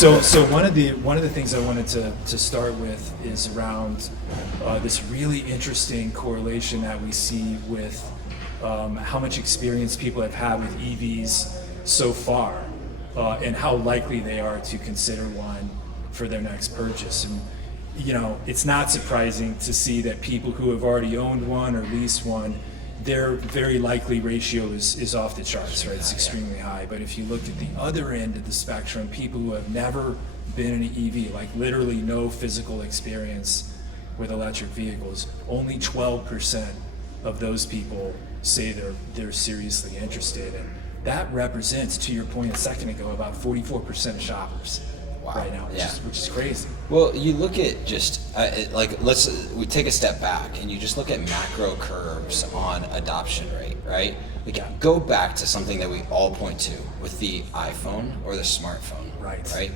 So one of the things I wanted to start with is around this really interesting correlation that we see with how much experience people have had with EVs so far, and how likely they are to consider one for their next purchase. And it's not surprising to see that people who have already owned one or leased one, their very likely ratio is off the charts, right? It's extremely high. But if you look at the other end of the spectrum, people who have never been in an EV, like literally no physical experience with electric vehicles, only 12% of those people say they're seriously interested. And that represents, to your point a second ago, about 44% of shoppers. Wow. Right now, which is crazy. Well, you look at just we take a step back and you just look at macro curves on adoption rate, right? Go back to something that we all point to with the iPhone or the smartphone, right?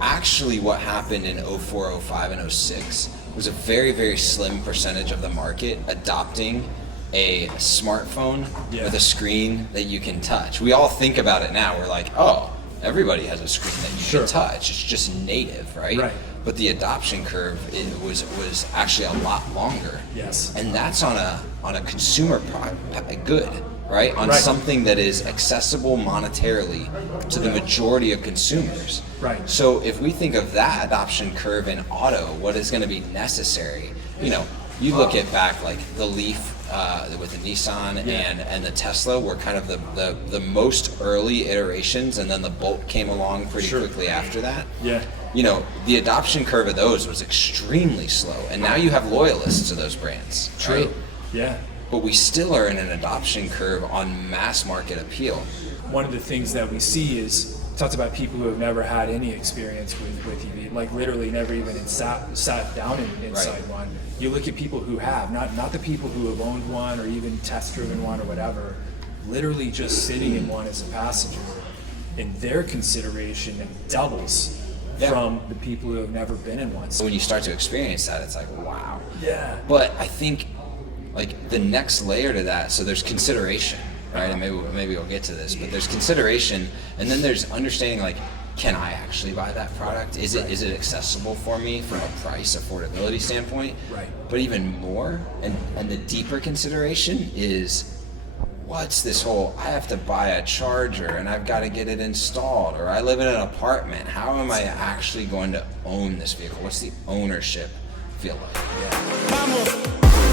Actually what happened in 04, 05, and 06 was a very, very slim percentage of the market adopting a smartphone with a screen that you can touch. We all think about it now. We're like, oh, everybody has a screen that you can touch. It's just native, right? But the adoption curve was actually a lot longer. Yes. And that's on a consumer good, right? On something that is accessible monetarily to the majority of consumers. Right. So if we think of that adoption curve in auto, what is going to be necessary? You look at back like the Leaf with the Nissan and the Tesla were kind of the most early iterations, and then the Bolt came along pretty quickly after that. Yeah. The adoption curve of those was extremely slow, and now you have loyalists to those brands. True. Right? Yeah. But we still are in an adoption curve on mass market appeal. One of the things that we see is talks about people who have never had any experience with EV, like literally never even sat down inside one. You look at people who have, not the people who have owned one or even test driven one or whatever, literally just sitting in one as a passenger, and their consideration doubles from the people who have never been in one. So when you start to experience that, it's like, wow. Yeah. But I think the next layer to that, so there's consideration, right? And maybe we'll get to this, but there's consideration, and then there's understanding can I actually buy that product? Is it accessible for me from a price affordability standpoint? Right. But even more, and the deeper consideration is, what's this whole, I have to buy a charger and I've got to get it installed, or I live in an apartment. How am I actually going to own this vehicle? What's the ownership feel like? Yeah.